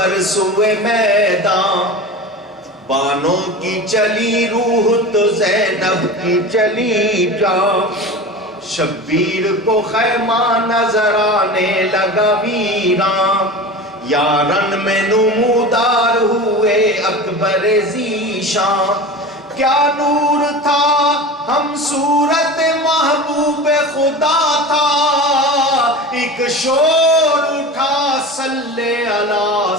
اکبر سوئے میدان، بانوں کی چلی روح تو زینب کی چلی جان، شبیر کو خیمہ نظر آنے لگا ویران، یارن میں نمودار ہوئے اکبر ذیشان، کیا نور تھا ہم صورت محبوب خدا تھا، ایک شور اٹھا صلی اللہ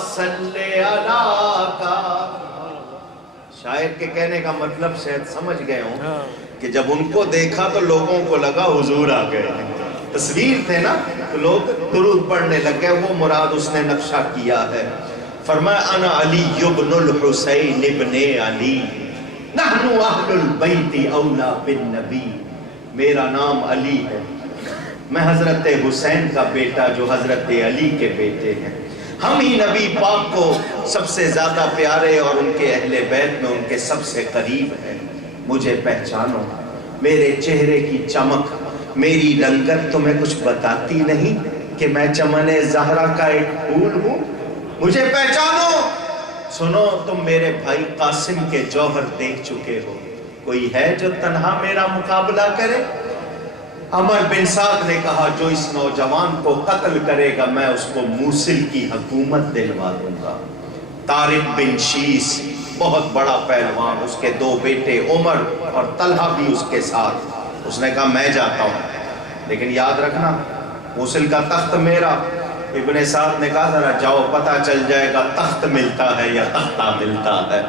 کا۔ شاعر کے کہنے کا مطلب شاید سمجھ گئے ہوں کہ جب ان کو دیکھا تو لوگوں کو لگا حضور آ گئے، تصویر تھے نا تو لوگ درود پڑھنے لگ گئے، وہ مراد اس نے نقشہ کیا ہے۔ فرمایا انا علی ابن الحسین ابن علی، نحن اہل البیت اولا بالنبی، میرا نام علی ہے، میں حضرت حسین کا بیٹا جو حضرت علی کے بیٹے ہیں، ہم ہی نبی پاک کو سب سے زیادہ پیارے اور ان کے اہل بیت میں ان کے سب سے قریب ہیں، مجھے پہچانو، میرے چہرے کی چمک، میری رنگت تمہیں کچھ بتاتی نہیں کہ میں چمن زہرا کا ایک پھول ہوں، مجھے پہچانو۔ سنو تم میرے بھائی قاسم کے جوہر دیکھ چکے ہو، کوئی ہے جو تنہا میرا مقابلہ کرے؟ عمر بن سعد نے کہا جو اس نوجوان کو قتل کرے گا میں اس کو موصل کی حکومت دلوا دوں گا۔ طارق بن شیس بہت بڑا پہلوان، اس کے 2 بیٹے عمر اور طلحہ بھی اس کے ساتھ، اس نے کہا میں جاتا ہوں لیکن یاد رکھنا موصل کا تخت میرا۔ ابن سعد نے کہا ذرا جاؤ پتہ چل جائے گا تخت ملتا ہے یا تختہ ملتا ہے۔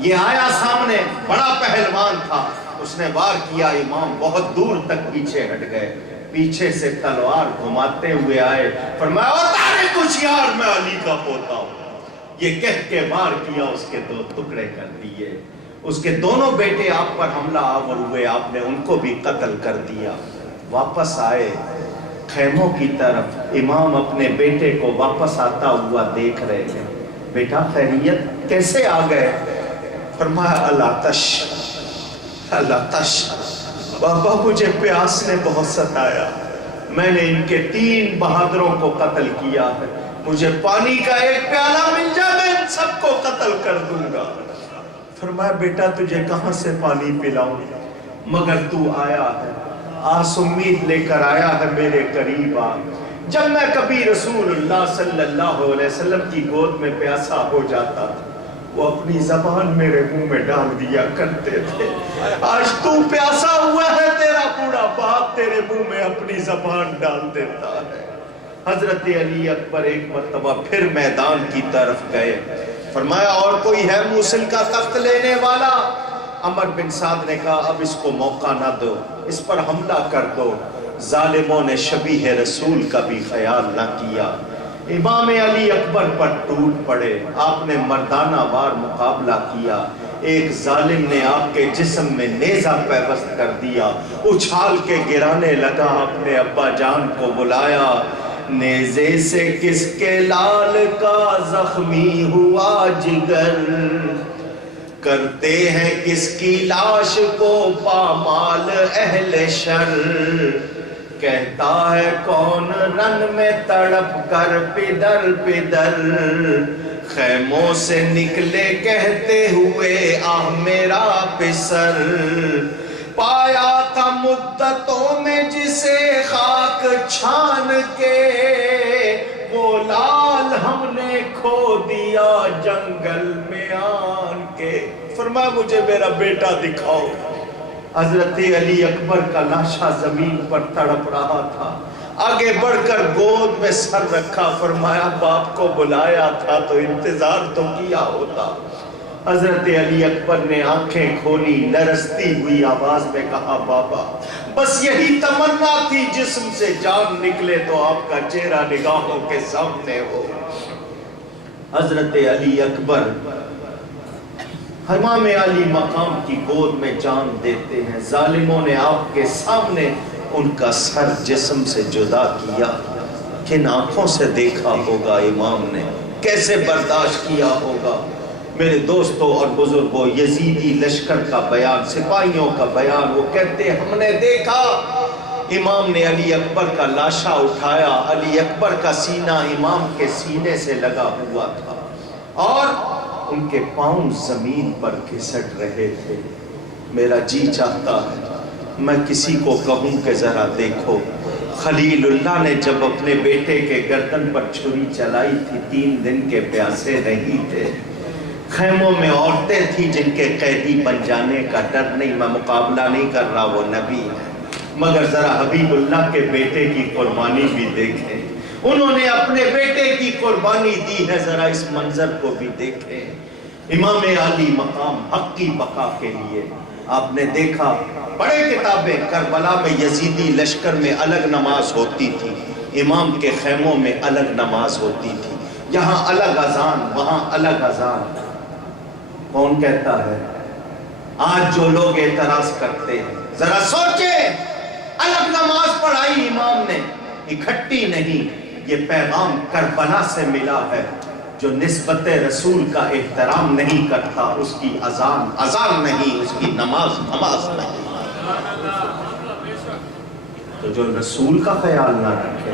یہ آیا سامنے، بڑا پہلوان تھا، اس نے وار کیا، امام بہت دور تک پیچھے ہٹ گئے، پیچھے سے تلوار گھماتے ہوئے آئے، فرمایا او طارق ہوشیار میں علی کا پوتا ہوں، یہ کہہ کے وار کیا، اس کے 2 ٹکڑے کر دیے، اس کے دونوں بیٹے آپ پر حملہ آور ہوئے، آپ نے ان کو بھی قتل کر دیا۔ واپس آئے خیموں کی طرف، امام اپنے بیٹے کو واپس آتا ہوا دیکھ رہے ہیں، بیٹا خیریت کیسے آ گئے؟ فرمایا الاتش الاتش، بابا مجھے پیاس نے بہت ستایا، میں نے ان کے 3 بہادروں کو قتل کیا ہے، مجھے پانی کا ایک پیالہ مل جائے میں ان سب کو قتل کر دوں گا۔ فرمایا بیٹا تجھے کہاں سے پانی پلاؤں، مگر تو آیا ہے، آس امید لے کر آیا ہے میرے قریب آ۔ جب میں کبھی رسول اللہ صلی اللہ علیہ وسلم کی گود میں پیاسا ہو جاتا تھا وہ اپنی زبان میرے منہ میں ڈال دیا کرتے تھے، آج تو پیاسا ہوا ہے تیرا بوڑھا باپ تیرے منہ میں اپنی زبان ڈال دیتا ہے۔ حضرت علی اکبر ایک مرتبہ پھر میدان کی طرف گئے، فرمایا اور کوئی ہے موصل کا تخت لینے والا؟ عمر بن سعد نے کہا اب اس کو موقع نہ دو، اس پر حملہ کر دو۔ ظالموں نے شبیہ رسول کا بھی خیال نہ کیا، امام علی اکبر پر ٹوٹ پڑے، آپ نے مردانہ وار مقابلہ کیا، ایک ظالم نے آپ کے جسم میں نیزہ پیوست کر دیا، اچھال کے گرانے لگا، اپنے ابا جان کو بلایا، نیزے سے کس کے لال کا زخمی ہوا جگر، کرتے ہیں کس کی لاش کو پامال اہل شر، کہتا ہے کون رن میں تڑپ کر پدر پدر، خیموں سے نکلے کہتے ہوئے آہ میرا پسر، پایا تھا مدتوں میں جسے خاک چھان کے، وہ لال ہم نے کھو دیا جنگل میں آن کے۔ فرمایا مجھے میرا بیٹا دکھاؤ۔ حضرت علی اکبر کا لاشا زمین پر تڑپ رہا تھا، آگے بڑھ کر گود میں سر رکھا، فرمایا باپ کو بلایا تھا تو انتظار تو کیا ہوتا۔ حضرت علی اکبر نے آنکھیں کھولی، لرزتی ہوئی آواز میں کہا بابا بس یہی تمنا تھی جسم سے جان نکلے تو آپ کا چہرہ نگاہوں کے سامنے ہو۔ حضرت علی اکبر امام علی مقام کی گود میں جان دیتے ہیں، ظالموں نے آپ کے سامنے ان کا سر جسم سے جدا کیا، کن آنکھوں سے دیکھا ہوگا امام نے، کیسے برداشت کیا ہوگا۔ میرے دوستوں اور بزرگوں، یزیدی لشکر کا بیان، سپاہیوں کا بیان، وہ کہتے ہم نے دیکھا امام نے علی اکبر کا لاشا اٹھایا، علی اکبر کا سینہ امام کے سینے سے لگا ہوا تھا اور ان کے پاؤں زمین پر گھسٹ رہے تھے۔ میرا جی چاہتا ہے میں کسی کو کہوں کہ ذرا دیکھو، خلیل اللہ نے جب اپنے بیٹے کے گردن پر چھری چلائی تھی 3 دن کے پیاسے نہیں تھے، خیموں میں عورتیں تھیں جن کے قیدی بن جانے کا ڈر نہیں۔ میں مقابلہ نہیں کر رہا، وہ نبی ہے، مگر ذرا حبیب اللہ کے بیٹے کی قربانی بھی دیکھیں، انہوں نے اپنے بیٹے کی قربانی دی ہے، ذرا اس منظر کو بھی دیکھیں۔ امام علی مقام حق کی بقا کے لیے آپ نے دیکھا، بڑے کتابیں، کربلا میں یزیدی لشکر میں الگ نماز ہوتی تھی، امام کے خیموں میں الگ نماز ہوتی تھی، یہاں الگ اذان وہاں الگ اذان۔ کون کہتا ہے؟ آج جو لوگ اعتراض کرتے ہیں، ذرا سوچیں، الگ نماز پڑھائی امام نے، اکٹھی نہیں۔ یہ پیغام کربلا سے ملا ہے، جو نسبت رسول کا احترام نہیں کرتا اس کی اذان اذان نہیں، اس کی نماز نماز نہیں۔ تو جو رسول کا خیال نہ رکھے،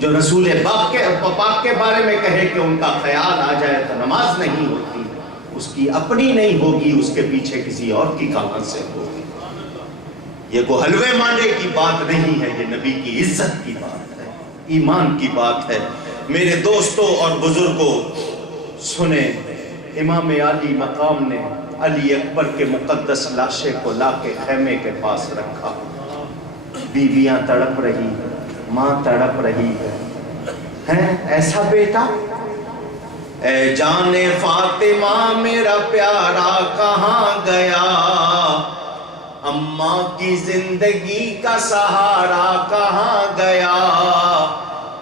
جو رسول پاک کے بارے میں کہے کہ ان کا خیال آ جائے تو نماز نہیں ہوتی، اس کی اپنی نہیں ہوگی، اس کے پیچھے کسی اور کی کہاں سے ہوگی۔ یہ کوئی حلوے مانڈے کی بات نہیں ہے، یہ نبی کی عزت کی بات ہے، ایمان کی بات ہے۔ میرے دوستوں اور بزرگوں سنیں، امام علی مقام نے علی اکبر کے مقدس لاشے کو لا کے خیمے کے پاس رکھا۔ بیویاں تڑپ رہی ہیں، ماں تڑپ رہی ہے، ایسا بیٹا، اے جان فاطمہ میرا پیارا کہاں گیا، اماں کی زندگی کا سہارا کہاں گیا،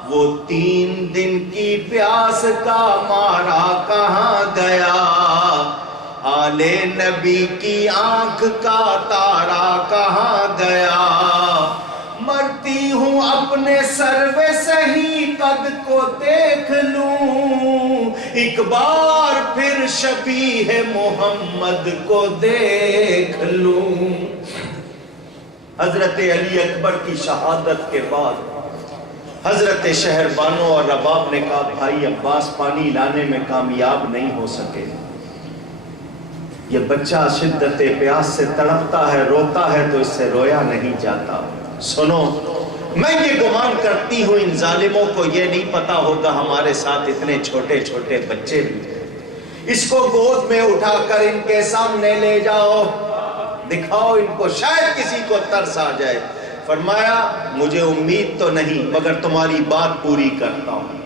وہ 3 دن کی پیاس کا مارا کہاں گیا، آل نبی کی آنکھ کا تارا کہاں گیا، مرتی ہوں اپنے سرو سہی قد کو دیکھ لوں، ایک بار پھر شبیہ محمد کو دیکھ لوں۔ حضرت علی اکبر کی شہادت کے بعد حضرت شہر بانو اور رباب نے کہا بھائی عباس پانی لانے میں کامیاب نہیں ہو سکے، یہ بچہ شدت پیاس سے تڑپتا ہے، روتا ہے تو اس سے رویا نہیں جاتا۔ سنو، میں یہ گمان کرتی ہوں ان ظالموں کو یہ نہیں پتا ہوگا ہمارے ساتھ اتنے چھوٹے چھوٹے بچے بھی، اس کو گود میں اٹھا کر ان کے سامنے لے جاؤ، دکھاؤ ان کو، شاید کسی کو ترس آ جائے۔ فرمایا مجھے امید تو نہیں مگر تمہاری بات پوری کرتا ہوں۔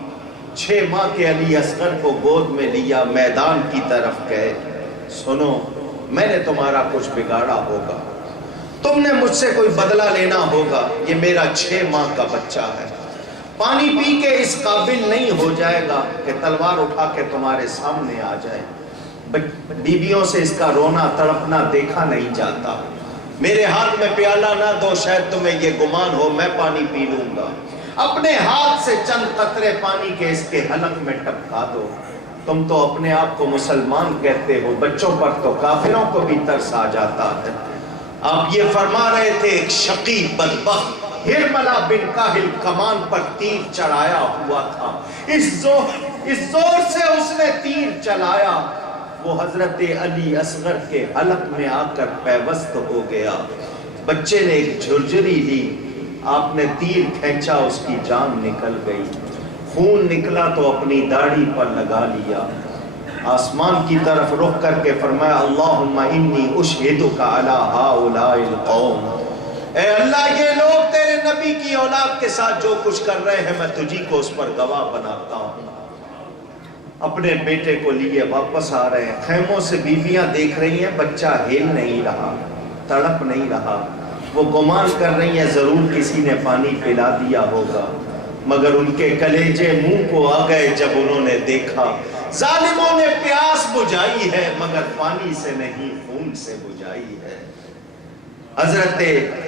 6 ماہ کے علی اصغر کو گود میں لیا، میدان کی طرف گئے۔ سنو، میں نے تمہارا کچھ بگاڑا ہوگا، تم نے مجھ سے کوئی بدلہ لینا ہوگا، یہ میرا 6 ماہ کا بچہ ہے، پانی پی کے اس قابل نہیں ہو جائے گا کہ تلوار اٹھا کے تمہارے سامنے آ جائے۔ بیویوں سے اس کا رونا تڑپنا دیکھا نہیں جاتا، میرے ہاتھ میں پیالہ نہ دو، شاید تمہیں یہ گمان ہو میں پانی پی لوں گا، اپنے ہاتھ سے چند قطرے پانی کے اس کے حلق میں ٹپکا دو۔ تم تو اپنے آپ کو مسلمان کہتے ہو، بچوں پر تو کافروں کو بھی ترس آ جاتا ہے۔ آپ یہ فرما رہے تھے، ایک شقی بدبخت ہرملہ بن کاہل کمان پر تیر چڑھایا ہوا تھا، اس زور سے اس نے تیر چلایا، وہ حضرت علی اصغر کے حلق میں آ کر پیوست ہو گیا۔ بچے نے ایک جھرجری لی، آپ نے تیر کھینچا، اس کی جان نکل گئی، خون نکلا تو اپنی داڑھی پر لگا لیا، آسمان کی طرف رخ کر کے فرمایا اللہم انی اشہدک علی ہؤلاء القوم، اے اللہ یہ لوگ تیرے نبی کی اولاد کے ساتھ جو کچھ کر رہے ہیں میں تجھی کو اس پر گواہ بناتا ہوں۔ اپنے بیٹے کو لیے واپس آ رہے ہیں، خیموں سے بیویاں دیکھ رہی ہیں، بچہ ہل نہیں رہا، تڑپ نہیں رہا، وہ گمان کر رہی ہیں ضرور کسی نے پانی پلا دیا ہوگا، مگر ان کے کلیجے منہ کو آ گئے جب انہوں نے دیکھا ظالموں نے پیاس بجھائی ہے مگر پانی سے نہیں خون سے بجھائی ہے۔ حضرت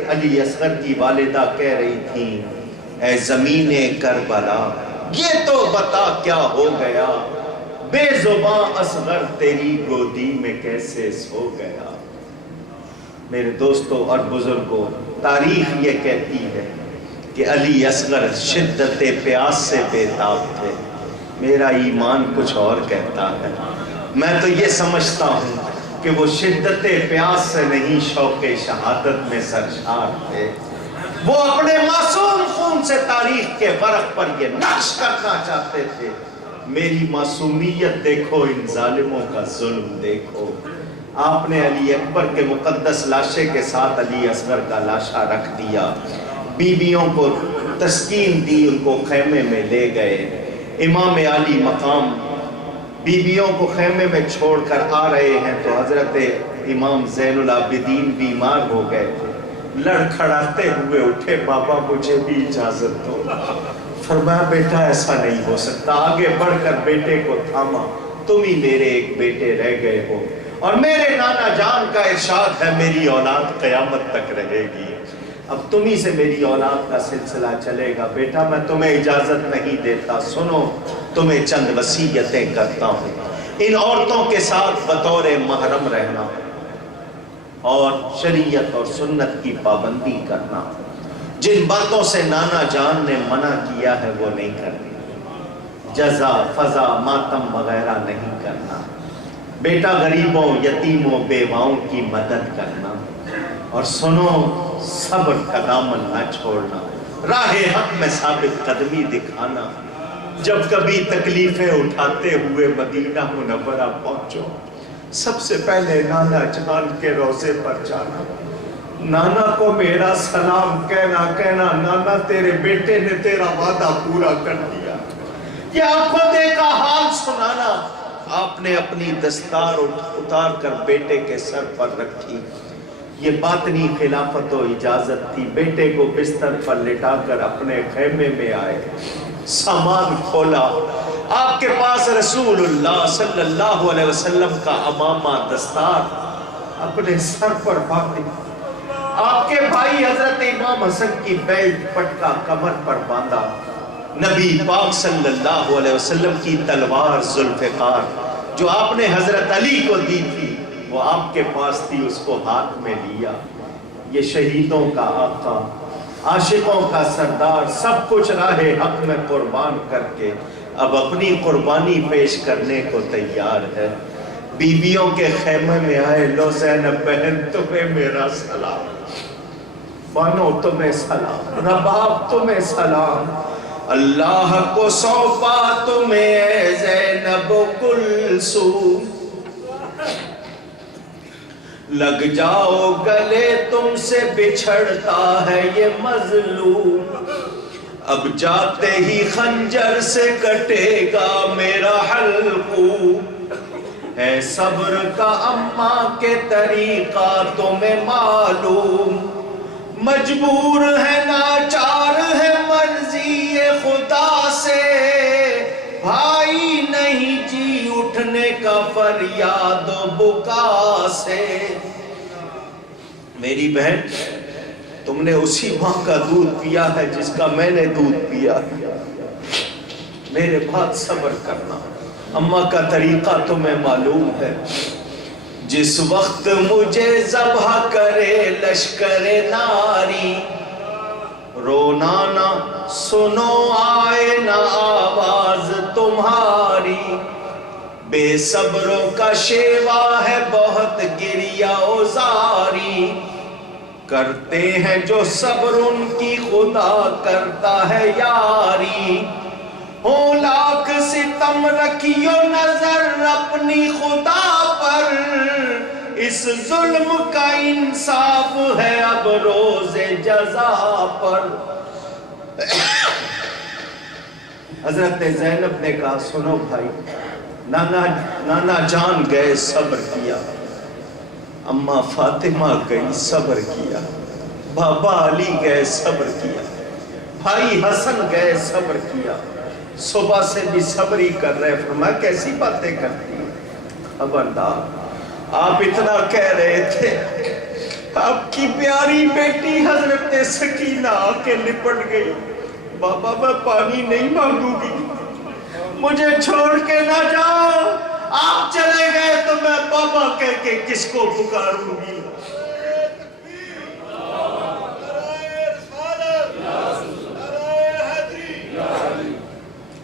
علی اصغر کی والدہ کہہ رہی تھیں اے زمین کربلا یہ تو بتا کیا ہو گیا، بے زباں اصغر تیری گودی میں کیسے سو گیا۔ میرے دوستوں اور بزرگوں، تاریخ یہ کہتی ہے کہ علی اصغر شدت پیاس سے بے تاب تھے، میرا ایمان کچھ اور کہتا ہے۔ میں تو یہ سمجھتا ہوں کہ وہ شدت پیاس سے نہیں، شوق شہادت میں سرشار تھے۔ وہ اپنے معصوم خون سے تاریخ کے ورق پر یہ نقش کرنا چاہتے تھے، میری معصومیت دیکھو، ان ظالموں کا ظلم دیکھو۔ آپ نے علی اکبر کے مقدس لاشے کے ساتھ علی اصغر کا لاشا رکھ دیا، بیویوں کو تسکین دی، ان کو خیمے میں لے گئے۔ امام علی مقام بیویوں کو خیمے میں چھوڑ کر آ رہے ہیں تو حضرت امام زین العابدین بیمار ہو گئے تھے، لڑکھڑاتے ہوئے اٹھے، بابا مجھے بھی اجازت دو۔ فرمایا بیٹا ایسا نہیں ہو سکتا، آگے بڑھ کر بیٹے کو تھاما، تم ہی میرے ایک بیٹے رہ گئے ہو، اور میرے نانا جان کا ارشاد ہے میری اولاد قیامت تک رہے گی، اب تم ہی سے میری اولاد کا سلسلہ چلے گا۔ بیٹا میں تمہیں اجازت نہیں دیتا، سنو تمہیں چند وصیتیں کرتا ہوں۔ ان عورتوں کے ساتھ بطور محرم رہنا اور شریعت اور سنت کی پابندی کرنا، جن باتوں سے نانا جان نے منع کیا ہے وہ نہیں کرنی، جزا فضا ماتم وغیرہ نہیں کرنا، بیٹا غریبوں یتیموں بیواؤں کی مدد کرنا، اور سنو صبر کا دامن نہ چھوڑنا، راہ حق میں ثابت قدمی دکھانا، جب کبھی تکلیفیں اٹھاتے ہوئے مدینہ منورہ پہنچو سب سے پہلے نانا جان کے روضے پر جانا، نانا کو میرا سلام کہنا نانا تیرے بیٹے نے تیرا وعدہ پورا کر دیا، یہ آنکھوں دیکھا حال سنانا۔ آپ نے اپنی دستار اتار کر بیٹے کے سر پر رکھی، یہ باطنی خلافت و اجازت تھی۔ بیٹے کو بستر پر لٹا کر اپنے خیمے میں آئے، سامان کھولا، آپ کے پاس رسول اللہ صلی اللہ علیہ وسلم کا عمامہ دستار اپنے سر پر باندھے، آپ کے بھائی حضرت امام حسن کی بیلٹ پٹکا کمر پر باندھا، نبی پاک صلی اللہ علیہ وسلم کی تلوار ذوالفقار جو آپ نے حضرت علی کو دی تھی وہ آپ کے پاس تھی، اس کو ہاتھ میں لیا۔ یہ شہیدوں کا آقا، عاشقوں کا سردار، سب کچھ راہ حق میں قربان کر کے اب اپنی قربانی پیش کرنے کو تیار ہے۔ بیویوں کے خیمے میں آئے، لو زینب بہن تمہیں میرا سلام، بانو تمہیں سلام، رباب تمہیں سلام، اللہ کو سونپا تمہیں اے زینب کلثوم، لگ جاؤ گلے تم سے بچھڑتا ہے یہ مظلوم، اب جاتے ہی خنجر سے کٹے گا میرا حلقوم، ہے صبر کا اماں کے طریقہ تمہیں معلوم، مجبور ہے ناچار ہے مرضی خدا سے، بھائی نہیں جی اٹھنے کا فریاد و بکا سے۔ میری بہن تم نے اسی ماں کا دودھ پیا ہے جس کا میں نے دودھ پیا، میرے بات صبر کرنا، اماں کا طریقہ تمہیں معلوم ہے، جس وقت مجھے ذبح کرے لشکر ناری، رونا نہ سنو آئے نہ آواز تمہاری، بے صبروں کا شیوا ہے بہت گریہ و زاری، کرتے ہیں جو صبر ان کی خدا کرتا ہے یاری، ہو لاکھ ستم رکھیو نظر اپنی خدا پر، اس ظلم کا انصاف ہے اب روز جزا پر۔ حضرت زینب نے کہا سنو بھائی، نانا جان گئے صبر کیا، اماں فاطمہ گئی صبر کیا، بابا علی گئے صبر کیا، بھائی حسن گئے صبر کیا، صبح سے بھی صبر ہی کر رہے۔ فرمایا کیسی باتیں کرتی ہیں، خبردار، آپ اتنا کہہ رہے تھے، آپ کی پیاری بیٹی حضرت سکینہ آ کے لپٹ گئی، بابا میں پانی نہیں مانگوں گی، مجھے چھوڑ کے نہ جاؤ، آپ چلے گئے تو میں بابا کہہ کے کس کو پکاروں گی۔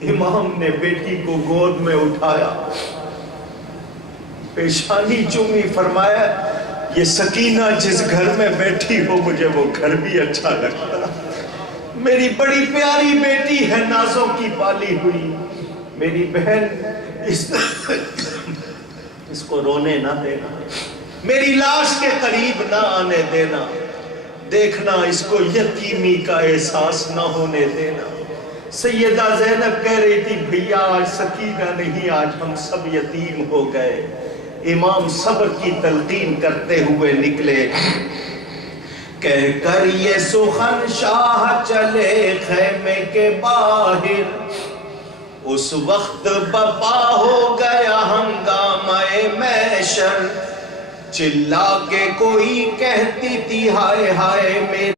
امام نے بیٹی کو گود میں اٹھایا، پیشانی چومی، فرمایا یہ سکینہ جس گھر میں بیٹھی ہو مجھے وہ گھر بھی اچھا لگتا، میری بڑی پیاری بیٹی ہے نازوں کی پالی ہوئی، میری بہن اس کو رونے نہ دینا، میری لاش کے قریب نہ آنے دینا، دیکھنا اس کو یتیمی کا احساس نہ ہونے دینا۔ سیدہ زینب کہہ رہی تھی بھیا آج سکینہ نہیں، آج ہم سب یتیم ہو گئے۔ امام صبر کی تلقین کرتے ہوئے نکلے، کہہ کر یہ سخن شاہ چلے خیمے کے باہر، اس وقت بپا ہو گیا ہنگامہ محشر، چلا کے کوئی کہتی تھی ہائے ہائے میرے